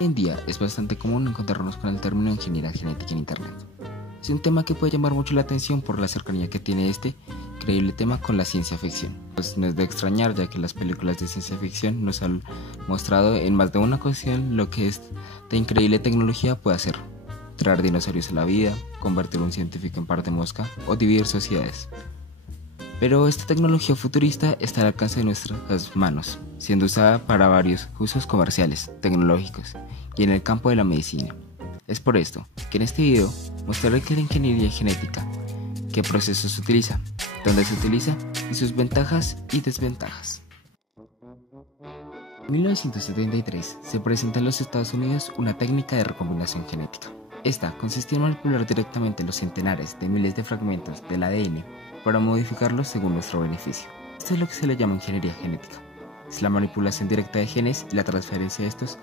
Hoy en día es bastante común encontrarnos con el término ingeniería genética en internet. Es un tema que puede llamar mucho la atención por la cercanía que tiene este increíble tema con la ciencia ficción. Pues no es de extrañar, ya que las películas de ciencia ficción nos han mostrado en más de una ocasión lo que esta increíble tecnología puede hacer: traer dinosaurios a la vida, convertir a un científico en parte mosca o dividir sociedades. Pero esta tecnología futurista está al alcance de nuestras manos, siendo usada para varios usos comerciales, tecnológicos y en el campo de la medicina. Es por esto que en este video mostraré que la ingeniería genética, qué procesos se utiliza, dónde se utiliza y sus ventajas y desventajas. En 1973 se presenta en los Estados Unidos una técnica de recombinación genética. Esta consistía en manipular directamente los centenares de miles de fragmentos del ADN para modificarlos según nuestro beneficio. Esto es lo que se le llama ingeniería genética. Es la manipulación directa de genes y la transferencia de estos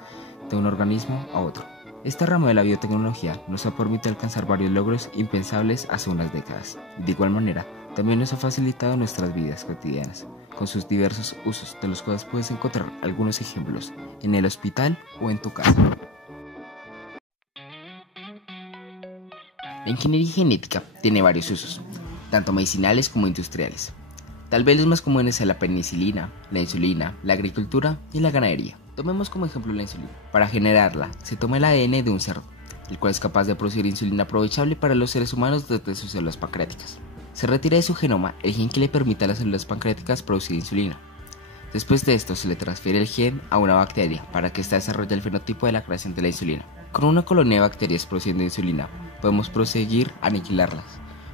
de un organismo a otro. Esta rama de la biotecnología nos ha permitido alcanzar varios logros impensables hace unas décadas. De igual manera, también nos ha facilitado nuestras vidas cotidianas, con sus diversos usos, de los cuales puedes encontrar algunos ejemplos en el hospital o en tu casa. La ingeniería genética tiene varios usos, tanto medicinales como industriales. Tal vez los más comunes sean la penicilina, la insulina, la agricultura y la ganadería. Tomemos como ejemplo la insulina. Para generarla, se toma el ADN de un cerdo, el cual es capaz de producir insulina aprovechable para los seres humanos desde sus células pancreáticas. Se retira de su genoma el gen que le permite a las células pancreáticas producir insulina. Después de esto se le transfiere el gen a una bacteria para que ésta desarrolle el fenotipo de la creación de la insulina. Con una colonia de bacterias produciendo insulina, podemos proseguir a aniquilarlas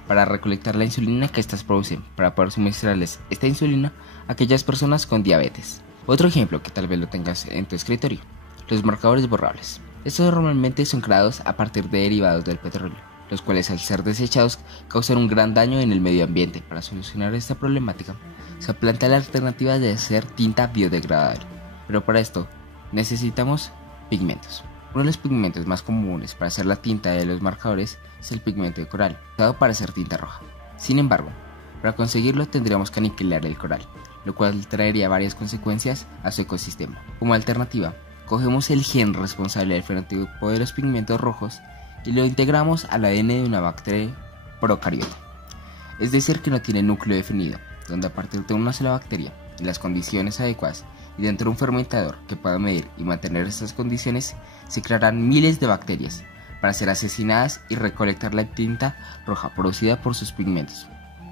para recolectar la insulina que éstas producen, para poder suministrarles esta insulina a aquellas personas con diabetes. Otro ejemplo que tal vez lo tengas en tu escritorio: los marcadores borrables. Estos normalmente son creados a partir de derivados del petróleo, los cuales al ser desechados causan un gran daño en el medio ambiente. Para solucionar esta problemática, se plantea la alternativa de hacer tinta biodegradable, pero para esto necesitamos pigmentos. Uno de los pigmentos más comunes para hacer la tinta de los marcadores es el pigmento de coral, usado para hacer tinta roja. Sin embargo, para conseguirlo tendríamos que aniquilar el coral, lo cual traería varias consecuencias a su ecosistema. Como alternativa, cogemos el gen responsable del fenotipo de los pigmentos rojos y lo integramos al ADN de una bacteria procariota, es decir, que no tiene núcleo definido, donde a partir de una sola bacteria, en las condiciones adecuadas y dentro de un fermentador que pueda medir y mantener estas condiciones, se crearán miles de bacterias para ser asesinadas y recolectar la tinta roja producida por sus pigmentos,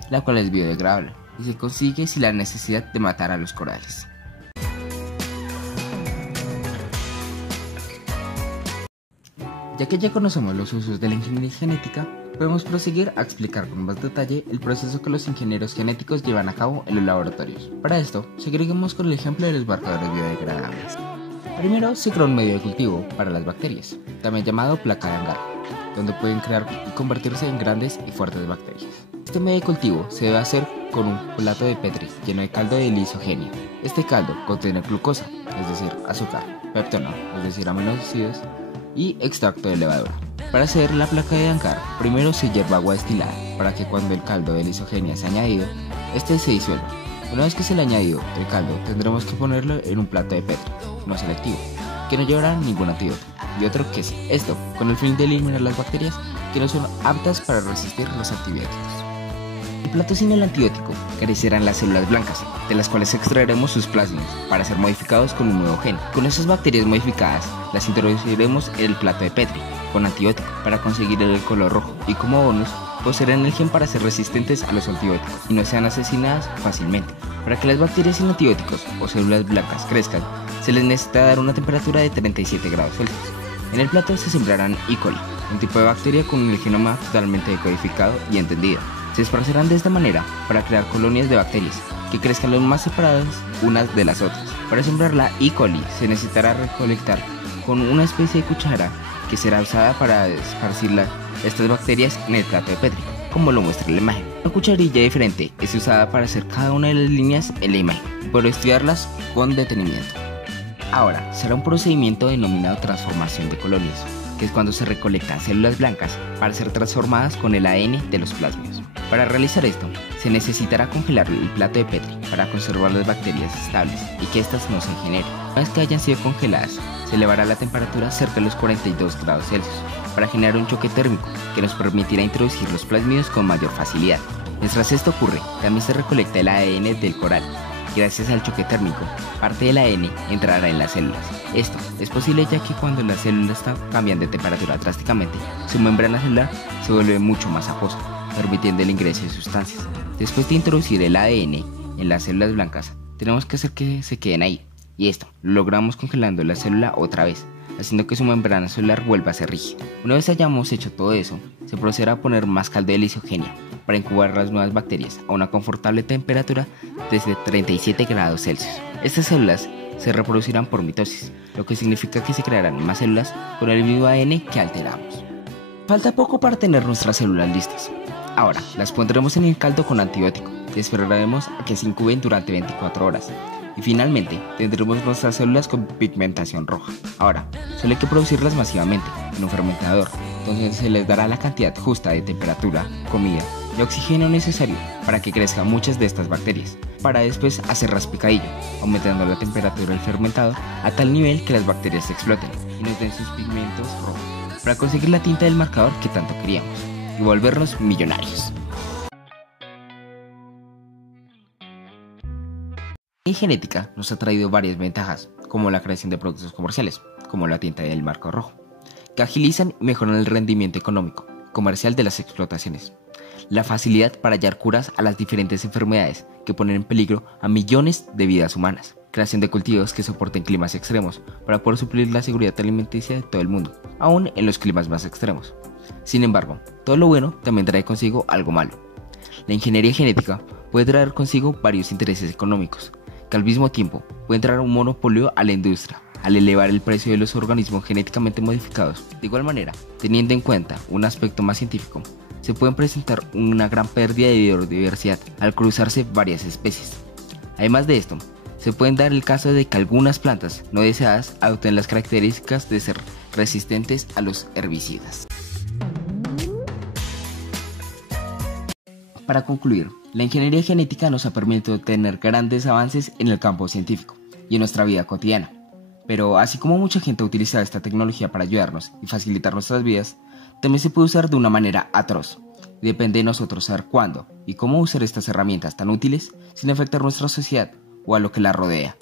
la cual es biodegradable y se consigue sin la necesidad de matar a los corales. Ya que ya conocemos los usos de la ingeniería genética, podemos proseguir a explicar con más detalle el proceso que los ingenieros genéticos llevan a cabo en los laboratorios. Para esto, seguiremos con el ejemplo de los marcadores biodegradables. Primero se crea un medio de cultivo para las bacterias, también llamado placa de hangar, donde pueden crear y convertirse en grandes y fuertes bacterias. Este medio de cultivo se debe hacer con un plato de Petri lleno de caldo de lisogenia. Este caldo contiene glucosa, es decir, azúcar, peptona, es decir, aminoácidos, y extracto de levadura. Para hacer la placa de hangar, primero se hierve agua destilada para que cuando el caldo de lisogenia sea añadido, este se disuelva. Una vez que se le ha añadido el caldo, tendremos que ponerlo en un plato de Petri no selectivo, que no llevará ningún antídoto, y otro que sí. Esto con el fin de eliminar las bacterias que no son aptas para resistir los antibióticos. El plato sin el antibiótico carecerán las células blancas, de las cuales extraeremos sus plasmidos para ser modificados con un nuevo gen. Con esas bacterias modificadas las introduciremos en el plato de Petri con antibiótico para conseguir el color rojo, y como bonus poseerán el gen para ser resistentes a los antibióticos y no sean asesinadas fácilmente. Para que las bacterias sin antibióticos o células blancas crezcan, se les necesita dar una temperatura de 37 grados Celsius. En el plato se sembrarán E. coli, un tipo de bacteria con el genoma totalmente decodificado y entendido. Se esparcerán de esta manera para crear colonias de bacterias que crezcan lo más separadas unas de las otras. Para sembrar la E. coli se necesitará recolectar con una especie de cuchara que será usada para esparcir estas bacterias en el plato de Petri, como lo muestra la imagen. Una cucharilla diferente es usada para hacer cada una de las líneas en la imagen, por estudiarlas con detenimiento. Ahora, será un procedimiento denominado transformación de colonias, que es cuando se recolectan células blancas para ser transformadas con el ADN de los plasmidos. Para realizar esto, se necesitará congelar el plato de Petri para conservar las bacterias estables y que éstas no se generen. Una vez que hayan sido congeladas, se elevará la temperatura cerca de los 42 grados Celsius para generar un choque térmico que nos permitirá introducir los plásmidos con mayor facilidad. Mientras esto ocurre, también se recolecta el ADN del coral. Gracias al choque térmico, parte del ADN entrará en las células. Esto es posible ya que cuando las células cambian de temperatura drásticamente, su membrana celular se vuelve mucho más acuosa, permitiendo el ingreso de sustancias. Después de introducir el ADN en las células blancas, tenemos que hacer que se queden ahí. Y esto lo logramos congelando la célula otra vez, haciendo que su membrana celular vuelva a ser rígida. Una vez hayamos hecho todo eso, se procederá a poner más caldo de lisogenia para incubar las nuevas bacterias a una confortable temperatura desde 37 grados Celsius. Estas células se reproducirán por mitosis, lo que significa que se crearán más células con el mismo ADN que alteramos. Falta poco para tener nuestras células listas. Ahora, las pondremos en el caldo con antibiótico y esperaremos a que se incuben durante 24 horas. Y finalmente, tendremos nuestras células con pigmentación roja. Ahora, solo hay que producirlas masivamente en un fermentador, donde se les dará la cantidad justa de temperatura, comida y oxígeno necesario para que crezcan muchas de estas bacterias, para después hacer picadillo, aumentando la temperatura del fermentado a tal nivel que las bacterias exploten y nos den sus pigmentos rojos, para conseguir la tinta del marcador que tanto queríamos y volvernos millonarios. La genética nos ha traído varias ventajas, como la creación de productos comerciales, como la tinta del marco rojo, que agilizan y mejoran el rendimiento económico y comercial de las explotaciones, la facilidad para hallar curas a las diferentes enfermedades que ponen en peligro a millones de vidas humanas, creación de cultivos que soporten climas extremos para poder suplir la seguridad alimenticia de todo el mundo, aún en los climas más extremos. Sin embargo, todo lo bueno también trae consigo algo malo. La ingeniería genética puede traer consigo varios intereses económicos, que al mismo tiempo pueden traer un monopolio a la industria, al elevar el precio de los organismos genéticamente modificados. De igual manera, teniendo en cuenta un aspecto más científico, se pueden presentar una gran pérdida de biodiversidad al cruzarse varias especies. Además de esto, se puede dar el caso de que algunas plantas no deseadas adopten las características de ser resistentes a los herbicidas. Para concluir, la ingeniería genética nos ha permitido tener grandes avances en el campo científico y en nuestra vida cotidiana. Pero así como mucha gente ha utilizado esta tecnología para ayudarnos y facilitar nuestras vidas, también se puede usar de una manera atroz. Y depende de nosotros saber cuándo y cómo usar estas herramientas tan útiles sin afectar nuestra sociedad o a lo que la rodea.